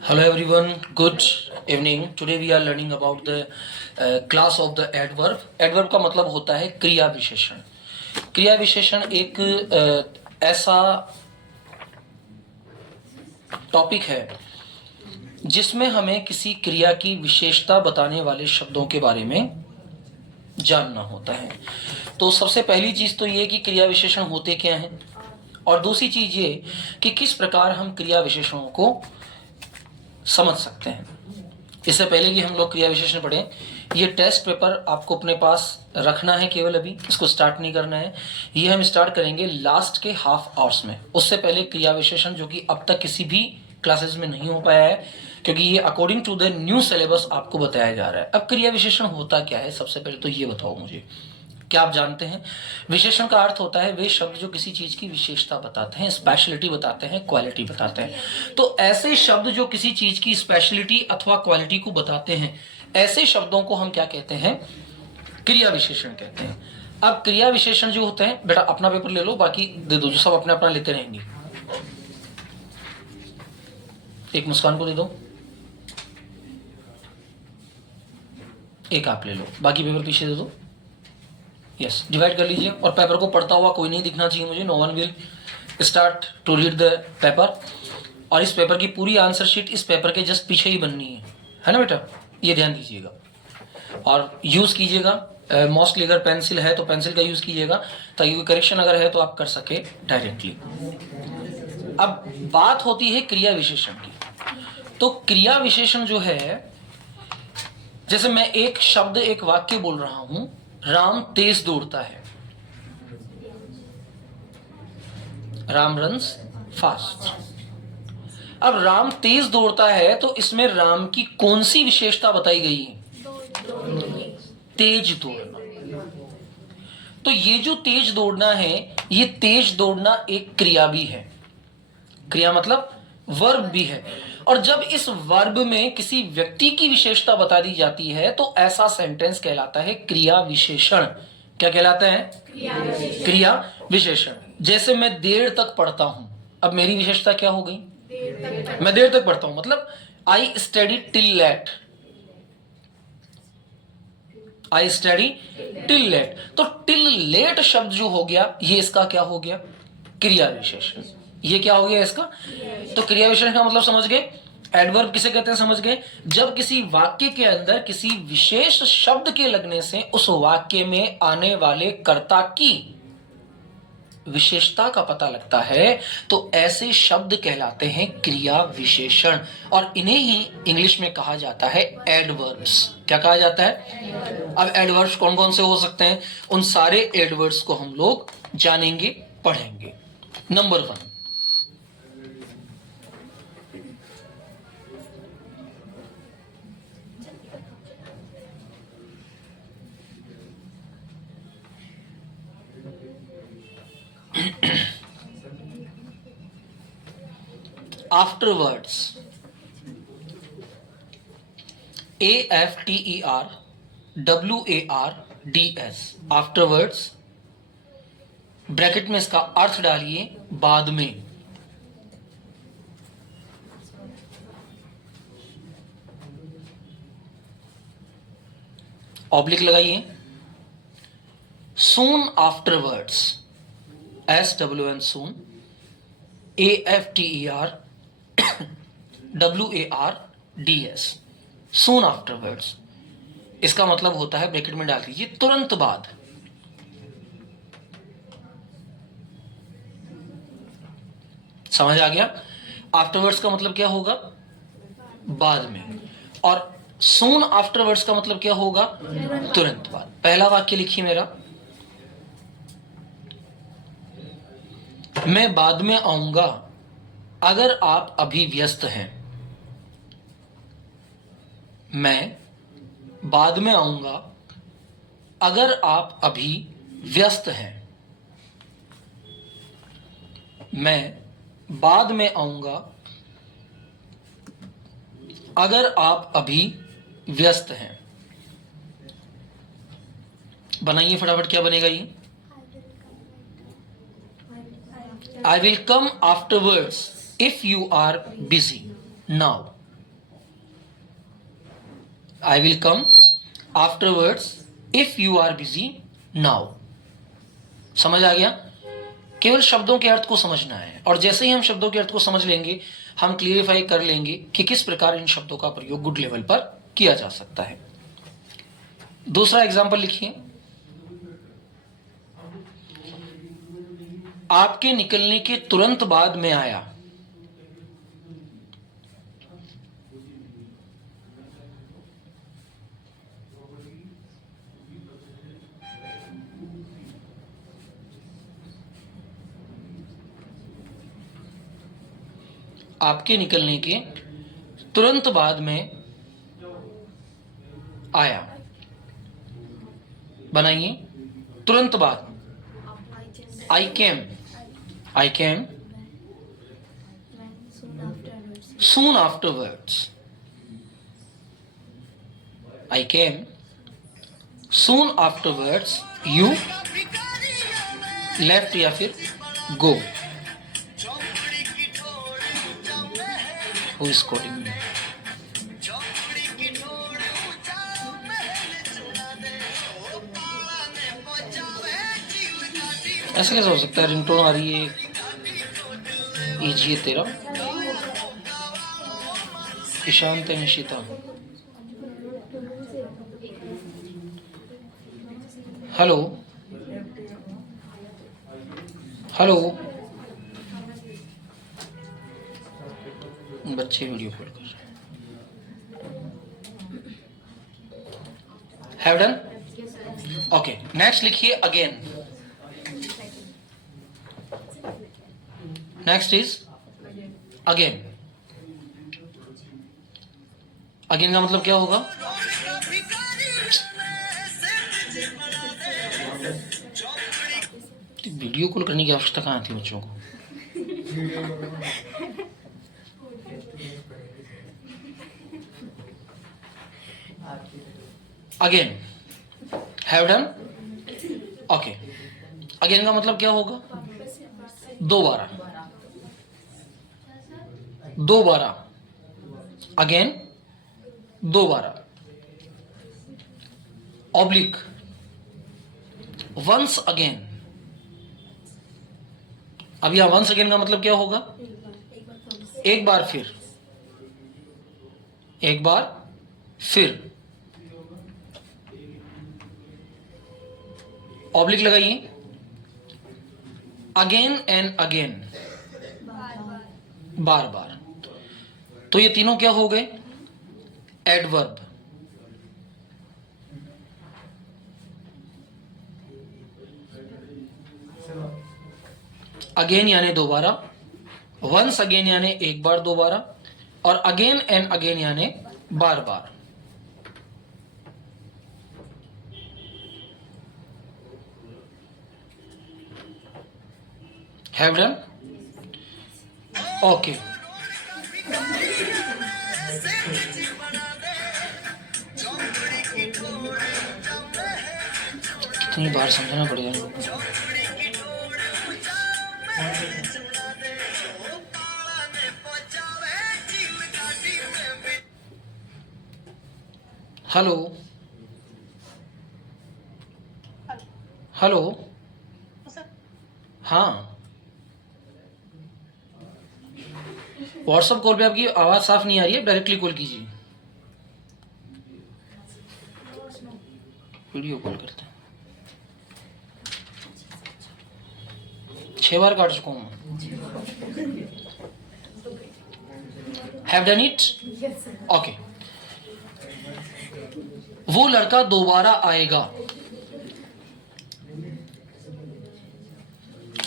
Hello everyone, good evening. Today we are learning about the class of the adverb. Adverb का मतलब होता है क्रिया विशेषण. क्रिया विशेषण एक ऐसा टॉपिक है जिसमें हमें किसी क्रिया की विशेषता बताने वाले शब्दों के बारे में जानना होता है. तो सबसे पहली चीज तो ये कि क्रिया विशेषण होते क्या हैं, और दूसरी चीज ये कि किस प्रकार हम क्रिया विशेषणों को समझ सकते हैं. इससे पहले कि हम लोग क्रिया विशेषण पढ़ें, ये टेस्ट पेपर आपको अपने पास रखना है, केवल अभी इसको स्टार्ट नहीं करना है. ये हम स्टार्ट करेंगे लास्ट के हाफ आवर्स में. उससे पहले क्रिया विशेषण जो कि अब तक किसी भी क्लासेस में नहीं हो पाया है, क्योंकि ये according to the new syllabus आपको बताया जा रहा है. अब क्रिया विशेषण होता क्या है, सबसे पहले तो ये बताओ मुझे, क्या आप जानते हैं? विशेषण का अर्थ होता है वे शब्द जो किसी चीज की विशेषता बताते हैं, स्पेशलिटी बताते हैं, क्वालिटी बताते हैं. तो ऐसे शब्द जो किसी चीज की स्पेशलिटी अथवा क्वालिटी को बताते हैं, ऐसे शब्दों को हम क्या कहते हैं? क्रिया विशेषण कहते हैं. अब क्रिया विशेषण जो होते हैं, बेटा अपना पेपर ले लो, बाकी दे दो, जो सब अपना अपना लेते रहेंगे. एक मुस्कान को दे दो, एक आप ले लो, बाकी पेपर पीछे दे दो. यस, डिवाइड कर लीजिए. और पेपर को पढ़ता हुआ कोई नहीं दिखना चाहिए मुझे. No one will start to read the paper. और इस पेपर की पूरी आंसर शीट इस पेपर के जस्ट पीछे ही बननी है ना बेटा? ये ध्यान दीजिएगा और यूज कीजिएगा. मोस्टली अगर पेंसिल है तो पेंसिल का यूज कीजिएगा, ताकि कोई करेक्शन अगर है तो आप कर सके डायरेक्टली. अब बात होती है क्रिया विशेषण की. तो क्रिया विशेषण जो है, जैसे मैं एक शब्द एक वाक्य बोल रहा हूं, राम तेज दौड़ता है. Ram runs fast. अब राम तेज दौड़ता है तो इसमें राम की कौन सी विशेषता बताई गई है? तेज दौड़ना. तो ये जो तेज दौड़ना है, ये तेज दौड़ना एक क्रिया भी है. क्रिया मतलब वर्ब भी है. और जब इस वर्ब में किसी व्यक्ति की विशेषता बता दी जाती है तो ऐसा सेंटेंस कहलाता है क्रिया विशेषण. क्या कहलाता है? क्रिया विशेषण. जैसे मैं देर तक पढ़ता हूं, अब मेरी विशेषता क्या हो गई? मैं देर तक पढ़ता हूं, मतलब I study till late. I study till late. तो टिल लेट शब्द जो हो गया, ये इसका क्या हो गया? क्रिया विशेषण. ये क्या हो गया इसका? तो क्रिया विशेषण का मतलब समझ गए. एडवर्ब किसे कहते हैं समझ गए? जब किसी वाक्य के अंदर किसी विशेष शब्द के लगने से उस वाक्य में आने वाले कर्ता की विशेषता का पता लगता है, तो ऐसे शब्द कहलाते हैं क्रिया विशेषण. और इन्हें ही इंग्लिश में कहा जाता है एडवर्ब्स. क्या कहा जाता है? अब एडवर्ब्स कौन कौन से हो सकते हैं, उन सारे एडवर्ब्स को हम लोग जानेंगे, पढ़ेंगे. Number 1, afterwards. AFTERWARDS. Afterwards. Bracket में इसका अर्थ डालिए बाद में. ऑब्लिक लगाइए. सून आफ्टरवर्ड्स. SWN सून. AFTERWARDS. सून आफ्टरवर्ड्स. इसका मतलब होता है, ब्रैकेट में डाल दीजिए, तुरंत बाद. समझ आ गया? आफ्टरवर्ड्स का मतलब क्या होगा? बाद में. और सून आफ्टरवर्ड्स का मतलब क्या होगा? तुरंत बाद. पहला वाक्य लिखिए मेरा. मैं बाद में आऊंगा अगर आप अभी व्यस्त हैं. मैं बाद में आऊंगा अगर आप अभी व्यस्त हैं. मैं बाद में आऊंगा अगर आप अभी व्यस्त हैं. बनाइए फटाफट, क्या बनेगा ये? I will come afterwards if you are busy now. I will come afterwards if you are busy now. समझ आ गया? केवल शब्दों के अर्थ को समझना है, और जैसे ही हम शब्दों के अर्थ को समझ लेंगे हम क्लियरिफाई कर लेंगे कि किस प्रकार इन शब्दों का प्रयोग गुड लेवल पर किया जा सकता है। दूसरा एग्जाम्पल लिखिए, आपके निकलने के तुरंत बाद मैं आया। आपके निकलने के तुरंत बाद में आया। बनाइए, तुरंत बाद। आई केम, आई केम soon afterwards, I came soon afterwards you left या फिर go। Who is quoting me? ऐसा कैसे हो सकता है? रिंगटोन आ रही है, ईजिए तेरा ईशांत निशिता। हेलो हेलो, बच्चे वीडियो कॉल कर रहे हैं। Have done? ओके, नेक्स्ट लिखिए again. Next is again. Again का मतलब क्या होगा? वीडियो कॉल करने की आवश्यकता कहाँ थी बच्चों को? Again, have done? Okay, again का मतलब क्या होगा? दोबारा, दोबारा। अगेन, दोबारा। Oblique, once again. अब यहां वंस अगेन का मतलब क्या होगा? एक बार फिर, एक बार फिर। ऑब्लिक लगाइए, अगेन एंड अगेन, बार बार। तो ये तीनों क्या हो गए? एडवर्ब। अगेन यानी दोबारा, वंस अगेन यानी एक बार दोबारा, और अगेन एंड अगेन यानी बार बार। Have done? ओके, कितनी बार समझना पड़ेगा इनको। हेलो हेलो, हाँ, व्हाट्सएप कॉल पे आपकी आवाज साफ नहीं आ रही है, डायरेक्टली कॉल कीजिए। वीडियो कॉल करते हैं। 6 बार काट चुका हूं। Have done it? ओके। वो लड़का दोबारा आएगा।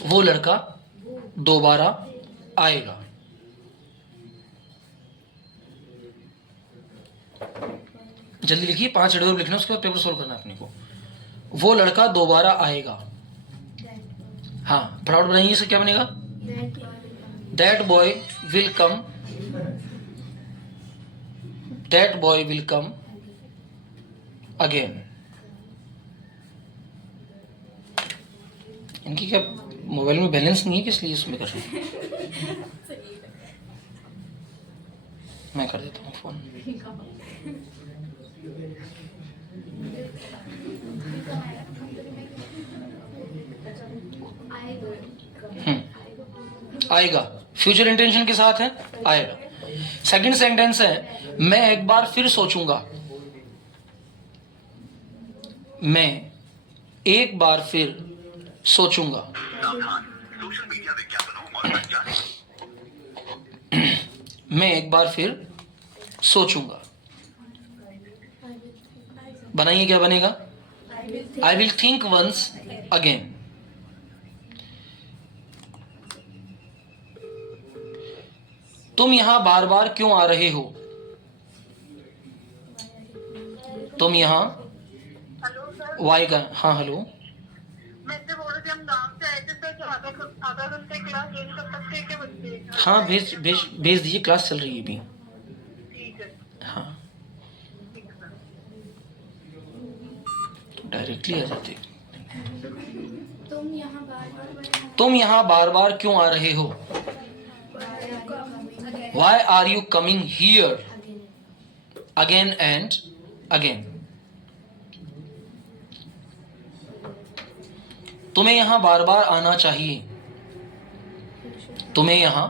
वो लड़का दोबारा आएगा। जल्दी लिखिए, 5 एडवर्ब लिखना, उसके बाद पेपर सोल्व करना अपने को। वो लड़का दोबारा आएगा। हाँ, फटाफट बनाइए, इसे क्या बनेगा? That boy will come, that boy will come again. इनकी क्या मोबाइल में बैलेंस नहीं है, किस लिए इसमें कर रहे हैं? मैं कर देता हूँ फोन। आएगा, फ्यूचर इंटेंशन के साथ है, आएगा। सेकंड सेंटेंस है मैं एक बार फिर सोचूंगा। मैं एक बार फिर सोचूंगा। सोशल मीडिया विज्ञापनों और संचार। मैं एक बार फिर सोचूंगा। बनाइए, क्या बनेगा? I will think once again. तुम यहां बार बार क्यों आ रहे हो? तुम यहां हेलो सर, वाई का, हाँ हेलो। मैं इससे बोल रही थी, हम गांव से आए थे सर, तो आधा घंटे क्लास ज्वाइन कर सकते हैं क्या बच्चे? हाँ भेज भेज भेज दीजिए, क्लास चल रही है अभी। ठीक है। हाँ, ठीक है सर। डायरेक्टली आ जाते। तुम तुम यहाँ बार बार यहां बार बार क्यों आ रहे हो? Why are you coming here again and again? तुम्हें यहां बार बार आना चाहिए। तुम्हें यहां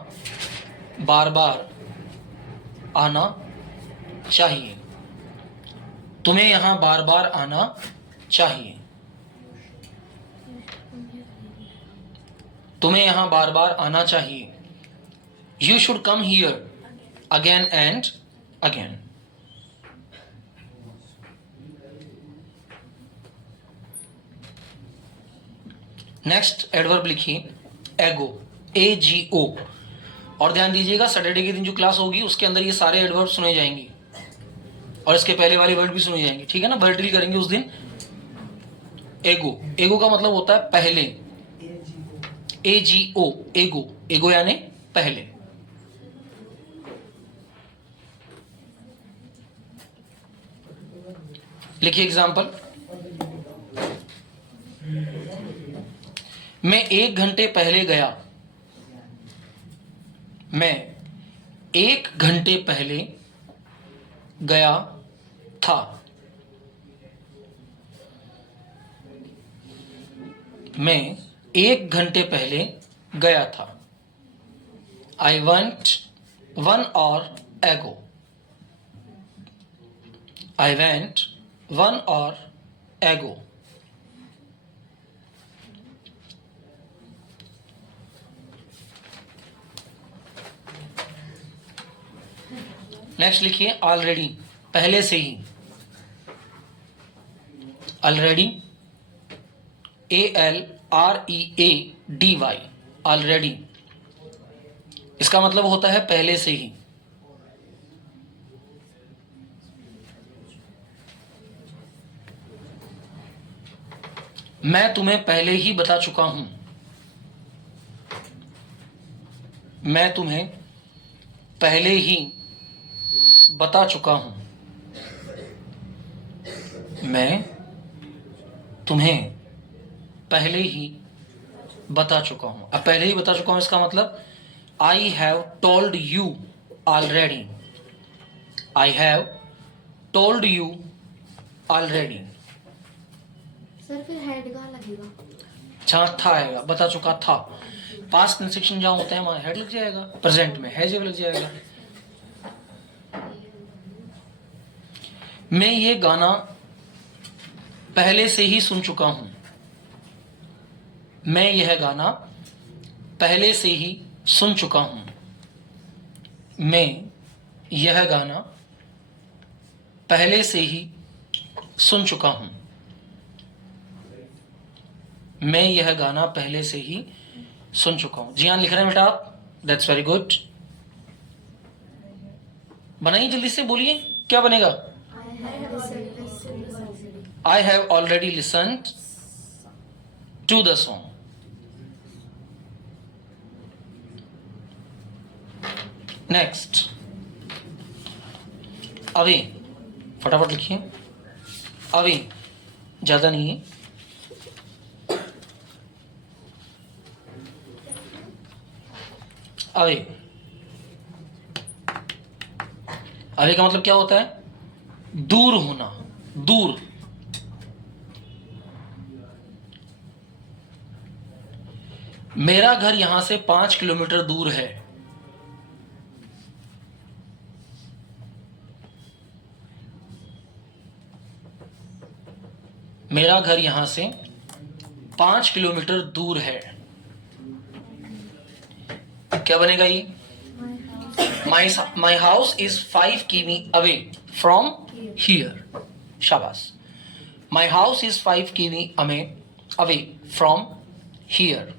बार बार आना चाहिए। तुम्हें यहां बार बार आना चाहिए। तुम्हें यहां बार बार आना चाहिए। You should come here again and again. Next adverb लिखिए एगो, AGO। और ध्यान दीजिएगा, सैटरडे के दिन जो क्लास होगी उसके अंदर ये सारे एडवर्ब सुने जाएंगे और इसके पहले वाले वर्ड भी सुने जाएंगे, ठीक है ना? वर्ड ड्रिल करेंगे उस दिन। एगो, एगो का मतलब होता है पहले। AGO, एगो, एगो यानी पहले। लिखिए एग्जाम्पल। मैं 1 घंटे पहले गया। मैं 1 घंटे पहले गया था। मैं 1 घंटे पहले गया था। I went 1 hour ago. I went 1 hour ago. Next लिखिए ऑलरेडी, पहले से ही। Already, ALREADY, already. इसका मतलब होता है पहले से ही। मैं तुम्हें पहले ही बता चुका हूं। मैं तुम्हें पहले ही बता चुका हूं। मैं तुम्हें पहले ही बता चुका हूं। अब पहले ही बता चुका हूं इसका मतलब I have told you already. I have told you already. Sir फिर हेड कहाँ लगेगा? जहां था आएगा, बता चुका था। पास्ट कंसेक्शन जहां होता है वहां हेड लग जाएगा, प्रेजेंट में हैज लग जाएगा। मैं ये गाना पहले से ही सुन चुका हूं। मैं यह गाना पहले से ही सुन चुका हूं। मैं यह गाना पहले से ही सुन चुका हूं। मैं यह गाना पहले से ही सुन चुका हूं। जी हाँ, लिख रहे हैं बेटा आप, दैट्स वेरी गुड। बनाइए जल्दी से, बोलिए क्या बनेगा? I have already listened to the song. Next, away, फटाफट लिखिए। अवे ज्यादा नहीं है। अवे, अवे का मतलब क्या होता है? दूर होना, दूर। मेरा घर यहां से 5 किलोमीटर दूर है। मेरा घर यहां से 5 किलोमीटर दूर है। क्या बनेगा ये? माई हाउस इज 5 किमी अवे फ्रॉम हियर। शाबाश। माई हाउस इज 5 किमी अवे फ्रॉम हियर।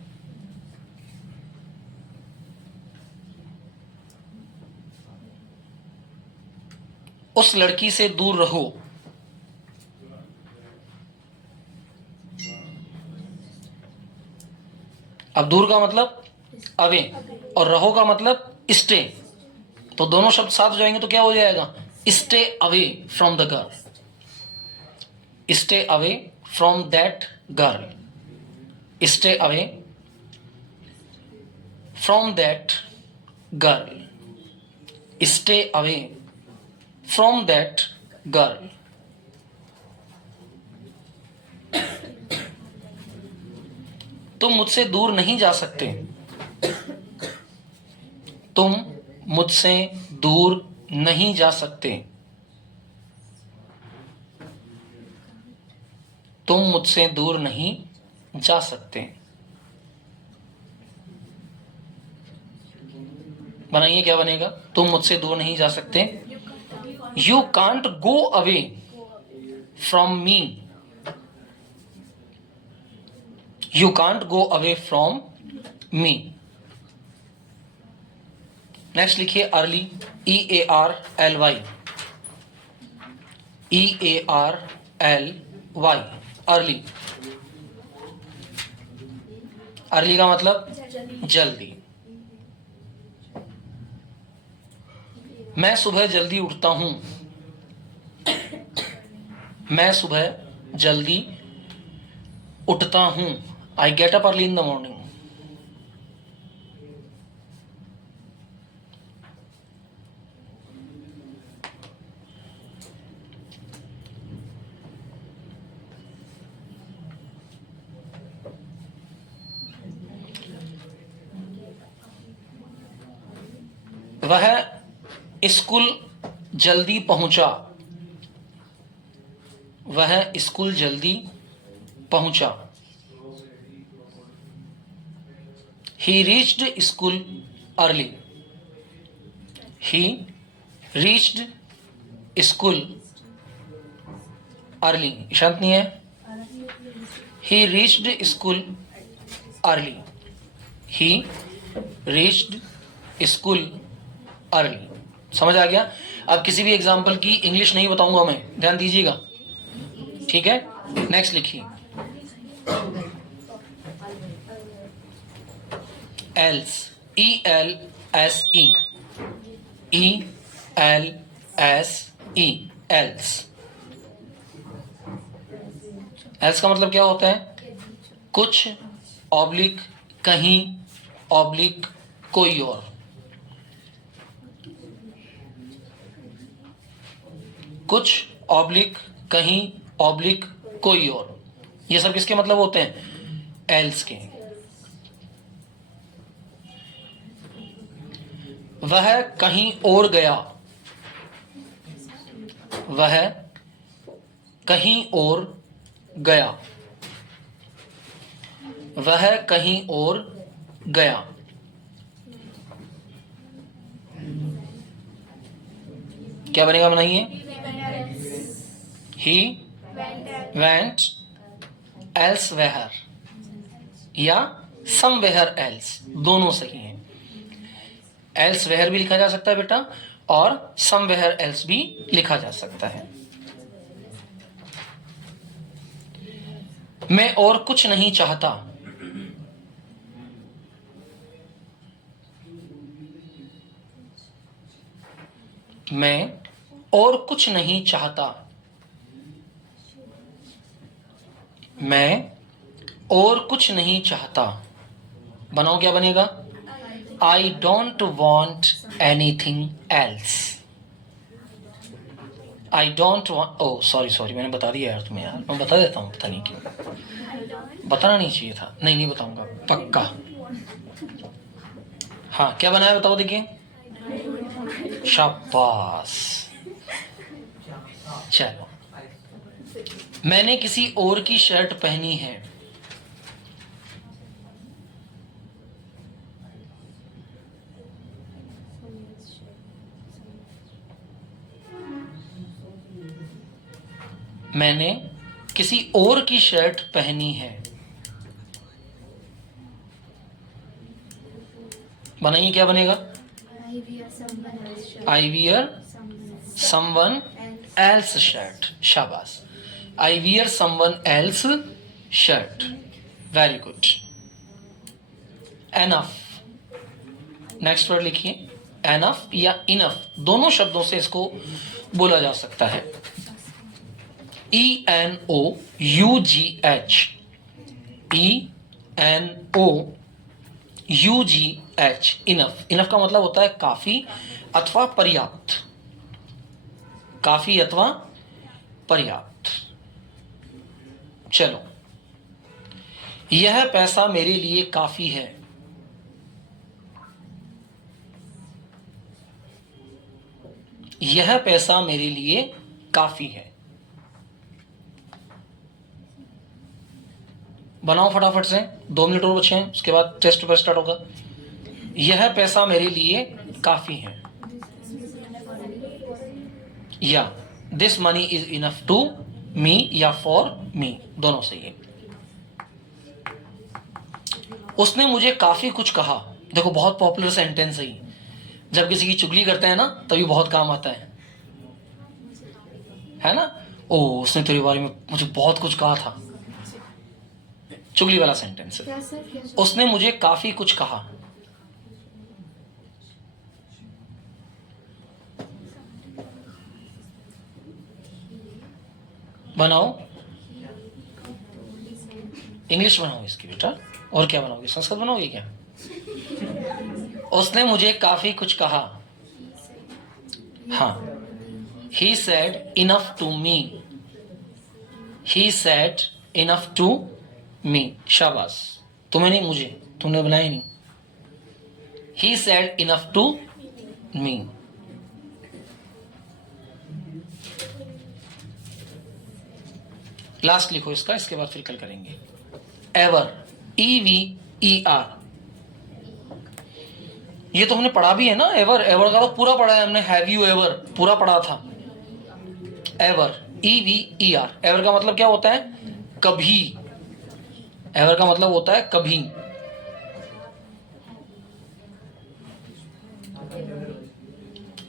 उस लड़की से दूर रहो। अब दूर का मतलब अवे और रहो का मतलब स्टे, तो दोनों शब्द साथ हो जाएंगे तो क्या हो जाएगा? Stay away from the girl, stay away from that girl, stay away from that girl, stay away from that girl. तुम मुझसे दूर नहीं जा सकते। तुम मुझसे दूर नहीं जा सकते। तुम मुझसे दूर नहीं जा सकते। बनाइए क्या बनेगा? तुम मुझसे दूर नहीं जा सकते। You can't go away from me. You can't go away from me. Next लिखिए early, EARLY, EARLY, early. Early का मतलब जल्दी। मैं सुबह जल्दी उठता हूं। मैं सुबह जल्दी उठता हूं। I get up early in the morning. वह स्कूल जल्दी पहुंचा। वह स्कूल जल्दी पहुंचा। He reached school early. He reached school early. शांत नहीं है। He reached school early. He reached school early. समझ आ गया? अब किसी भी एग्जाम्पल की इंग्लिश नहीं बताऊंगा मैं, ध्यान दीजिएगा, ठीक है? नेक्स्ट लिखिए else, ELSE, ELSE, else। else का मतलब क्या होता है? कुछ ऑब्लिक कहीं ऑब्लिक कोई और। कुछ ऑब्लिक कहीं ऑब्लिक कोई और, ये सब किसके मतलब होते हैं? एल्स के। वह कहीं और गया। वह कहीं और गया। वह कहीं और गया। क्या बनेगा? बनाइए। He went elsewhere या somewhere else, दोनों सही हैं। elsewhere भी लिखा जा सकता है बेटा, और somewhere else भी लिखा जा सकता है। मैं और कुछ नहीं चाहता। मैं और कुछ नहीं चाहता। मैं और कुछ नहीं चाहता। बनाओ क्या बनेगा? I don't want anything else. I don't want, oh sorry मैंने बता दिया यार तुम्हें, यार मैं बता देता हूँ, पता नहीं क्यों बताना नहीं चाहिए था। नहीं बताऊंगा पक्का। हाँ क्या बनाया बताओ देखिए। शाबाश। चलो, मैंने किसी और की शर्ट पहनी है। मैंने किसी और की शर्ट पहनी है। बनाइए क्या बनेगा। I wear someone else shirt. शाबाश। I wear someone else shirt. Very good. Enough. Next word लिखिए। एनफ या इनफ दोनों शब्दों से इसको बोला जा सकता है। ENOUGH। ENOUGH enough. इनफ का मतलब होता है काफी अथवा पर्याप्त। काफी अथवा पर्याप्त। चलो, यह पैसा मेरे लिए काफी है। यह पैसा मेरे लिए काफी है। बनाओ फटाफट से, 2 मिनट और बचे हैं, उसके बाद टेस्ट पर स्टार्ट होगा। यह पैसा मेरे लिए काफी है, या this money is enough to me या फॉर मी, दोनों सही है। उसने मुझे काफी कुछ कहा। देखो बहुत पॉपुलर सेंटेंस है, जब किसी की चुगली करते हैं ना तभी बहुत काम आता है ना। ओ उसने तेरे बारे में मुझे बहुत कुछ कहा था, चुगली वाला सेंटेंस है। उसने मुझे काफी कुछ कहा। बनाओ, इंग्लिश बनाओ इसकी बेटा। और क्या बनाओगे, संस्कृत बनाओगे क्या। उसने मुझे काफी कुछ कहा। हाँ, he said enough to me। he said enough to me। शाबाश। तुम्हें नहीं, मुझे, तुमने बनाया नहीं। he said enough to me। Last लिखो इसका, इसके बाद फिर कल करेंगे। Ever, EVER। ये तो हमने पढ़ा भी है ना, एवर। एवर का तो पूरा पढ़ा है हमने। हैव यू एवर पूरा पढ़ा था। Ever, EVER। एवर का मतलब क्या होता है, कभी। एवर का मतलब होता है कभी।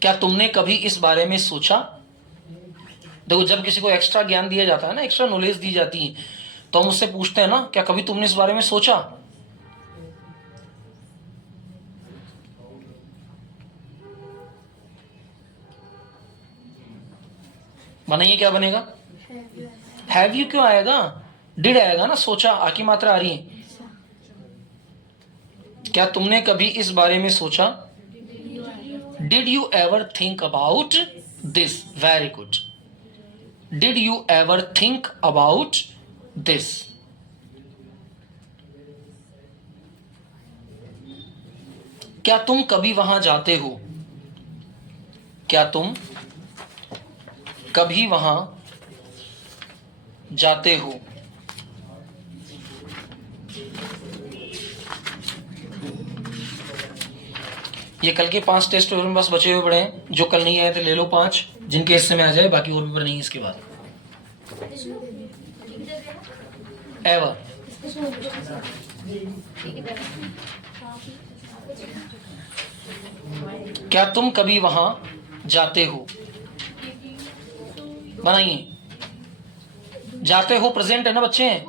क्या तुमने कभी इस बारे में सोचा। देखो जब किसी को एक्स्ट्रा ज्ञान दिया जाता है ना, एक्स्ट्रा नॉलेज दी जाती है, तो हम उससे पूछते हैं ना, क्या कभी तुमने इस बारे में सोचा। बनाइए क्या बनेगा। हैव यू क्यों आएगा, डिड आएगा ना, सोचा आकी मात्रा आ रही है। क्या तुमने कभी इस बारे में सोचा। Did you ever think about this. Very good. Did you ever think about this. क्या तुम कभी वहां जाते हो। क्या तुम कभी वहां जाते हो। ये कल के 5 टेस्ट पेपर में बस बचे हुए पड़े हैं, जो कल नहीं आए थे ले लो 5, जिनके हिस्से में आ जाए, बाकी और पेपर नहीं है इसके बाद। एवर, क्या तुम कभी वहां जाते हो। बनाइए। जाते हो प्रेजेंट है ना बच्चे।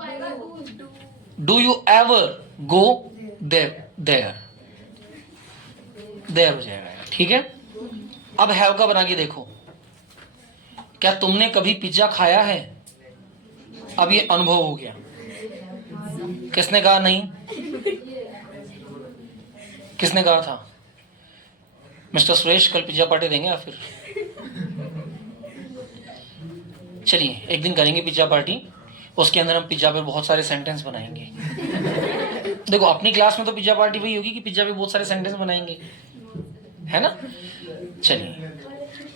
Do you ever go there. There there हो जाएगा, ठीक है। अब हैव का बना के देखो। क्या तुमने कभी पिज्जा खाया है। अब ये अनुभव हो गया। किसने कहा नहीं, किसने कहा था। मिस्टर सुरेश कल पिज्जा पार्टी देंगे या फिर। चलिए एक दिन करेंगे पिज्जा पार्टी, उसके अंदर हम पिज्जा पे बहुत सारे सेंटेंस बनाएंगे। देखो अपनी क्लास में तो पिज्जा पार्टी वही होगी कि पिज्जा पे बहुत सारे सेंटेंस बनाएंगे, है ना। चलिए,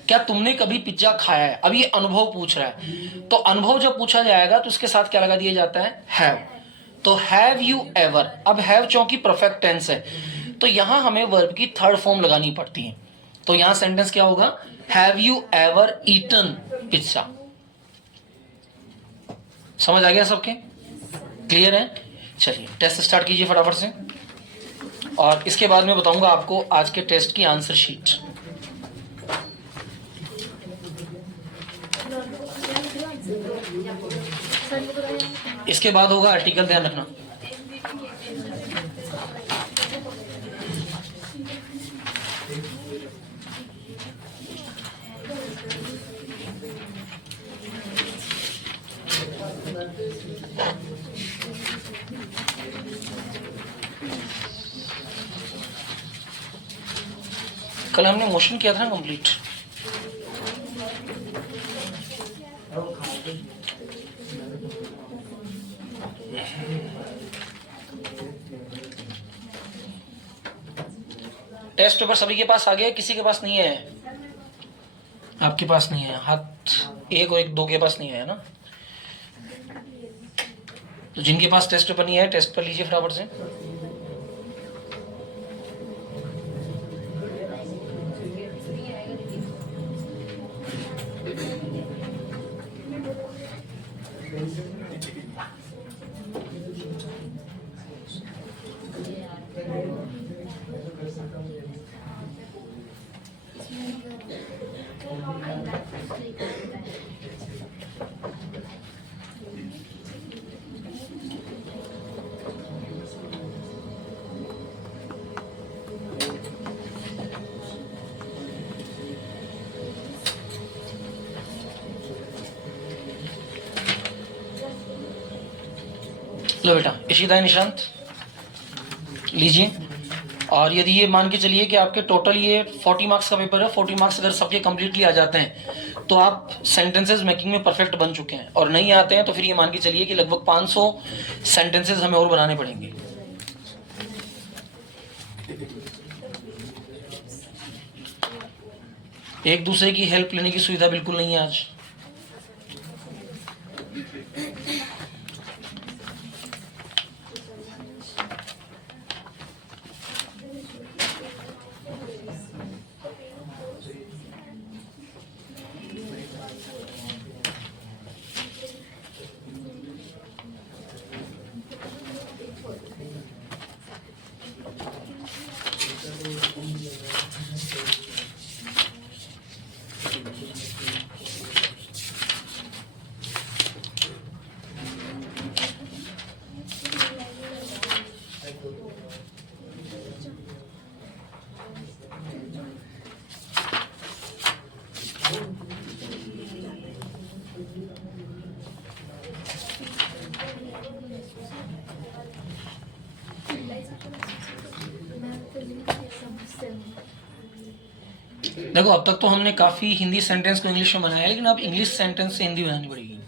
क्या तुमने कभी पिज्जा खाया है? अब ये अनुभव पूछ रहा है, तो अनुभव जब पूछा जाएगा तो उसके साथ क्या लगा दिया जाता है? हैव। तो हैव यू एवर, अब हैव चूंकि परफेक्ट टेंस है तो यहां हमें वर्ब की थर्ड फॉर्म लगानी पड़ती है। तो यहां सेंटेंस क्या होगा? Have you ever eaten pizza. समझ आ गया सबके? क्लियर है? चलिए टेस्ट स्टार्ट कीजिए फटाफट से, और इसके बाद मैं बताऊंगा आपको आज के टेस्ट की आंसर शीट। इसके बाद होगा आर्टिकल, ध्यान रखना। कल हमने मोशन किया था ना कंप्लीट। टेस्ट पेपर सभी के पास आ गया? किसी के पास नहीं है? आपके पास नहीं है? हाथ एक और एक, दो के पास नहीं है ना। तो जिनके पास टेस्ट पेपर नहीं है, टेस्ट पेपर लीजिए फटाफट से। लो बेटा, इशिता निशांत लीजिए। और यदि ये मान के चलिए कि आपके टोटल ये 40 मार्क्स का पेपर है, 40 मार्क्स अगर सबके कंप्लीटली आ जाते हैं तो आप सेंटेंसेस मेकिंग में परफेक्ट बन चुके हैं, और नहीं आते हैं तो फिर ये मान के चलिए कि लगभग 500 सेंटेंसेस हमें और बनाने पड़ेंगे। एक दूसरे की हेल्प लेने की सुविधा बिल्कुल नहीं है आज। देखो अब तक तो हमने काफी हिंदी सेंटेंस को इंग्लिश में बनाया है, लेकिन अब इंग्लिश सेंटेंस से हिंदी बनानी पड़ेगी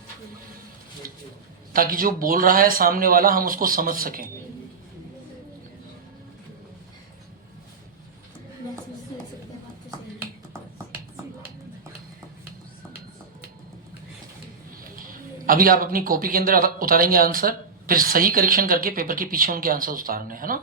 ताकि जो बोल रहा है सामने वाला हम उसको समझ सकें। अभी आप अपनी कॉपी के अंदर उतारेंगे आंसर, फिर सही करेक्शन करके पेपर के पीछे उनके आंसर उतारने हैं ना।